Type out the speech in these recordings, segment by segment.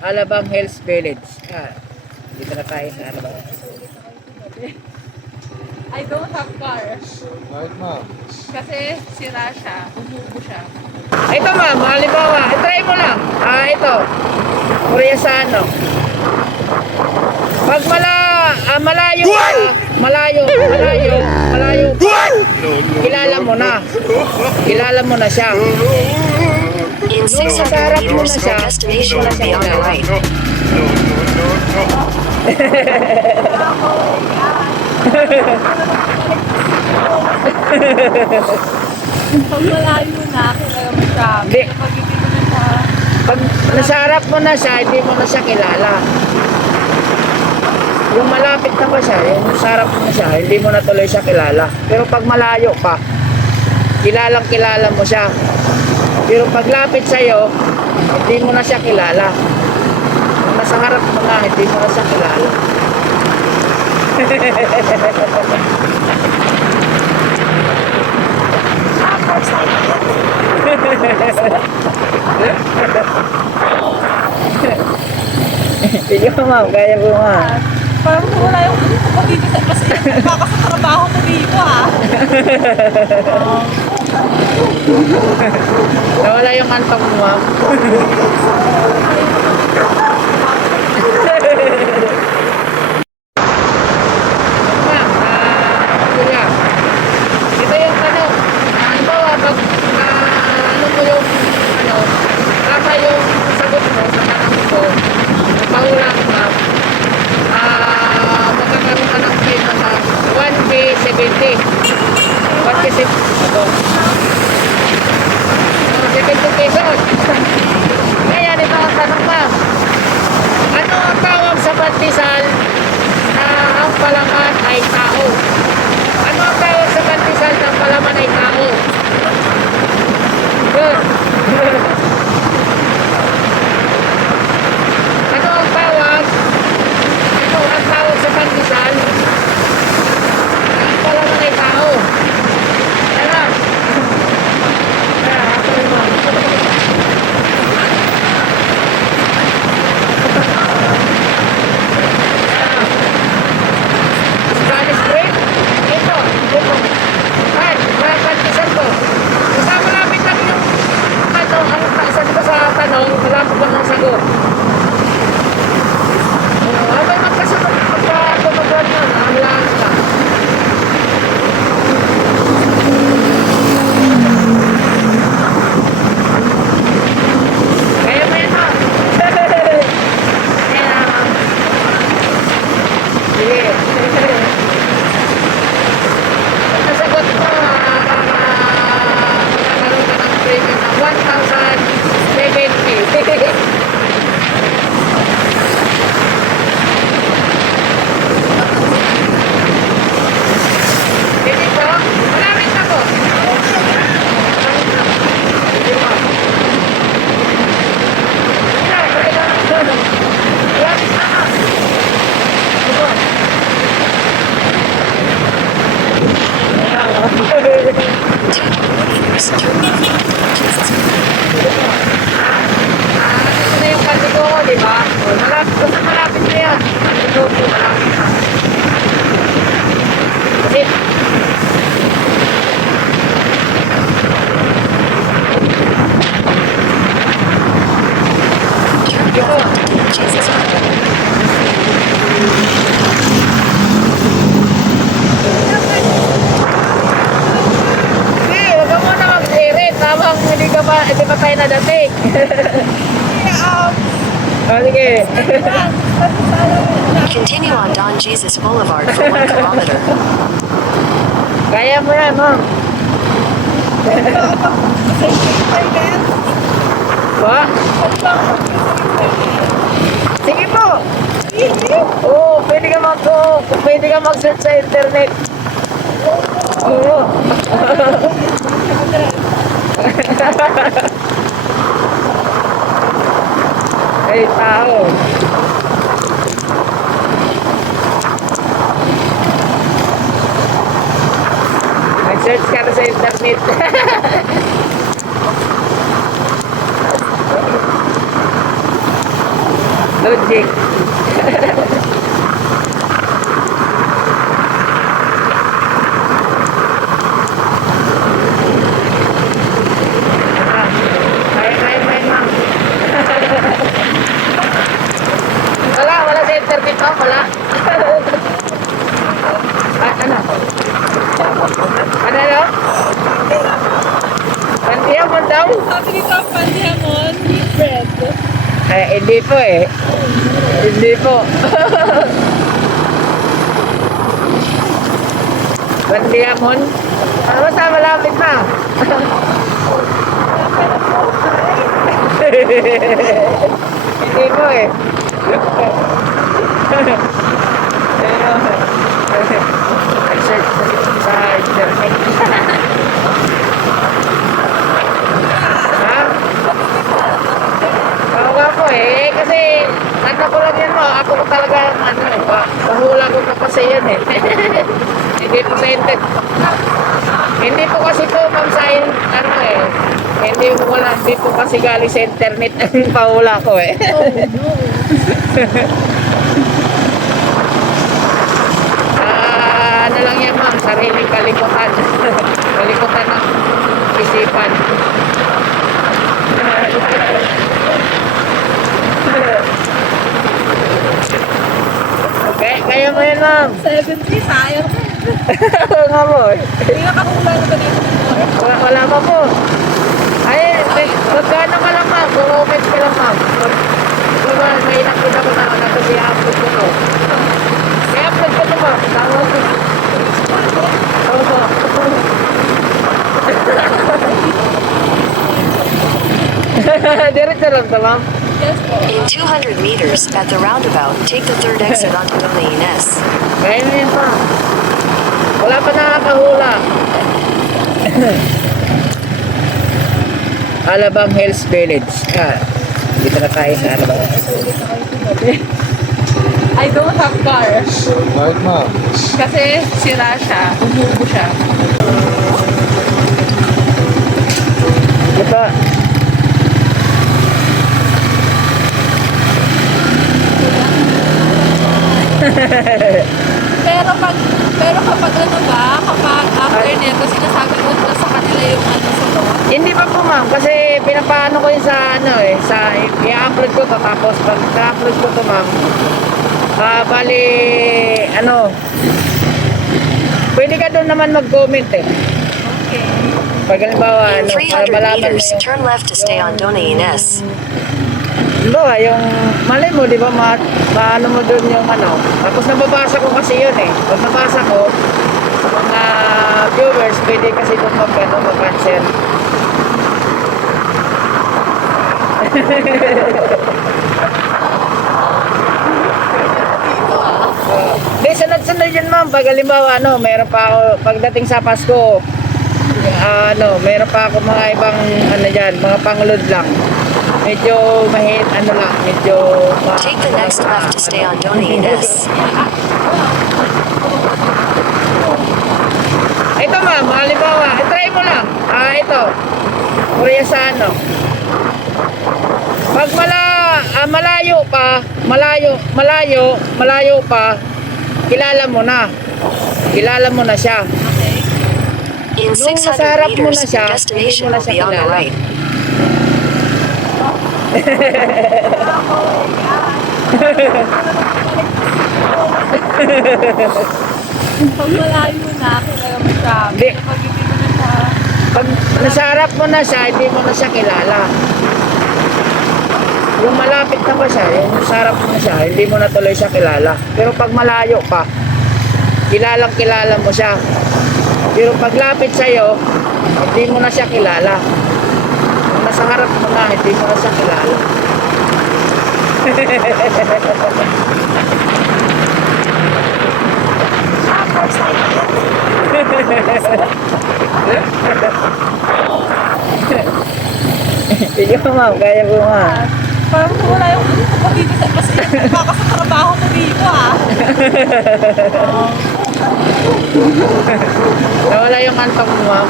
Alabang Hills Village. Dito na tayo sa Alabang. I don't have car. Right, ma'am. Kasi sira siya. Umubo siya. Ito ma'am, halimbawa, try mo lang. Ito. Korea sa ano. Pag malayo ka, malayo, kilala mo na. Kilala mo na siya. In 600 meters, your destination will be on the right. Pag malayo na, kailangan mo siya. Hindi. Pag hindi mo na siya. Pag nasa harap mo na siya, hindi mo na siya kilala. Yung malapit na pa siya, yung nasa harap mo na siya, hindi mo na tuloy siya kilala. Pero pag malayo pa, kilalang kilala mo siya. Pero pag lapit sa'yo, hindi mo na siya kilala. Kung nasa harap mo na, hindi mo na siya kilala. Sige ma'am, kaya po ma'am. Parang wala yung ko dito sa kasi baka sa trabaho ko dito Nawala yung antok mo ma'am. Ma'am, kuya, ito yung tanong. Halimbawa, pag ano mo yung tama yung sagot mo sa tanong ko, paulang ma'am, magkakaroon ka ng payment sa 1K70. 1K70. Ito. 70 pesos. Ngayon, ito ang tanong ma'am. Ano ang tawag sa pandesal na ang palaman ay tao? Ano ang tawag sa pandesal na ang palaman ay tao? Good. Ano ang tawag? Ano ang tawag sa pandesal na ang palaman ay tao? Ano? Spanish bread? Ito. Ay, pandesal ko. Basta malapit lang yung ang sagot ko sa tanong, malapit lang ang sagot. Abay magkasunod pagka-tumagwan yun, ang lahat lang. Kaya mo yan, ma'am. Sige. Pag nasagot mo, magkakaroon ka ng premium ng 1,070. Sige po, malapit na po. Sige po. Ito na yung kanto ko, di ba? Malapit na yan. Ito po, malapit na. Kasi, hindi, huwag ka muna mag-irit. Tamang hindi pa tayo nadating. Sige. Continue on Don Jesus Boulevard for 1 kilometer. Kaya mo yan, ma'am. Ba? Sige po. Oo, pwede ka mag-search sa internet. Oo. Ay, tao. Mag-search ka na sa internet. Logic. Kaya, ma'am. Wala sa internet mo, wala. Ano? Ano? Pantiya mo daw? Sabi ni Tom Pandiamon, bread. Hindi po eh. Hindi po. Pantiamon? Basta malapit na. Hindi po eh. Search sa internet. Ha? Oo nga po eh. Kasi ano ko lang yan mo. Ako ko talaga pahula ko pa kasi yan eh. Hindi po sa internet. Hindi po kasi po ma'am sa ano eh. Hindi po kasi galing sa internet ang pahula ko eh. Ano lang yan ma'am, sariling kalikutan. Kalikutan ng isipan. Kaya mo yan ma'am. 70, sayang. Oo nga po eh. Hindi na kakulang na ganito. Wala pa po. Ay, magkano ka lang ma'am? Comment ka lang ma'am. Diba, may nakita ko na kasi i-upload ko to. May upload ko to ma'am. Tawag ko. Oo. Diretso lang to ma'am. Yes po. In 200 meters, at the roundabout, take the third exit onto Dona Ines. Kaya na yun ma'am. Wala pa nakakahula. Alabang Hills Village. Dito na tayo sa Alabang. I don't have car. Bakit ma'am? Kasi sira siya. Umubo siya. Diba? Pero kapag ano ba, kapag after nito, sinasabi ko na sa kanila yung ano sunod. Hindi pa po ma'am, kasi pinapaano ko yun sa ano eh, sa i-upload ko to, tapos pag i-upload ko to ma'am, bali, ano, pwede ka doon naman mag-comment eh. Okay. Pag halimbawa, In ano, para 300 malaman mo meters, yung, turn left to stay on Dona Ines. halimbawa, yung, malay mo, di ba, maano mo doon yung ano, tapos nababasa ko kasi yun eh. Pag nabasa ko, sa mga viewers, pwede kasi doon mag-answer. Di, sunod-sunod yun ma'am. Pag halimbawa, ano, meron pa ako, pagdating sa Pasko, meron pa ako mga ibang, ano dyan, mga pangload lang. Medyo ano lang, medyo... Take the next left to stay on Dona Ines. Ito ma'am, halimbawa, try mo lang. Ito, Korea sa ano. Pag malayo pa, kilala mo na. Kilala mo na siya. In Nung nasa harap 600 mo na meters, siya, your destination hindi mo na will siya be on the kilala. right. Pag malayo na, kailangan mo siya. Hindi. Pag hindi mo na siya, Pag nasa harap mo na siya, hindi mo na siya kilala. Yung malapit na pa siya, yung nasa harap mo na siya, hindi mo na tuloy siya kilala. Pero pag malayo pa, kilalang kilala mo siya. Pero pag lapit sa'yo, hindi mo na siya kilala. Kung nasa harap mo na, hindi mo na siya kilala. Sige ma'am, kaya po ma'am. parang wala yung ano ko dito sa kasi baka sa trabaho ko dito Nawala yung antok mo ma'am.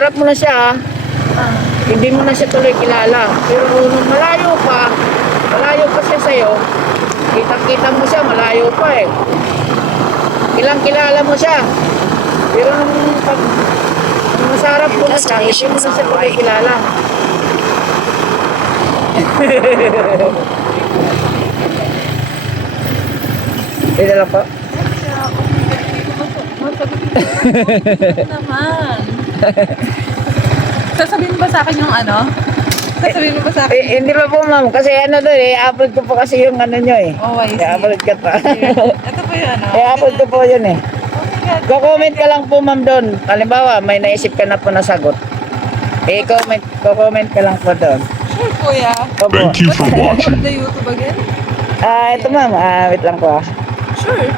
harap mo na siya, hindi mo na siya tuloy kilala. Pero nung malayo pa siya sa'yo, kitang-kita mo siya, malayo pa eh. Kilala mo siya. Pero nung nasa harap mo na siya, hindi mo na siya tuloy kilala. Ito lang po. naman. Sasabihin ba sa akin yung ano? Sasabihin mo ba sa akin? Hindi pa po ma'am, kasi ano doon upload ko po kasi yung ano nyo eh. Oh, I see. I-upload ka pa. Ito po yun, ano? I-upload ko po yun eh. Oh my God. Go-comment ka lang po ma'am doon. Halimbawa, may naisip ka na po na sagot. Go-comment ka lang po doon. Sure, kuya. Opo. Thank you for watching. The YouTube again? Ito ma'am, wait lang po ah. Sure.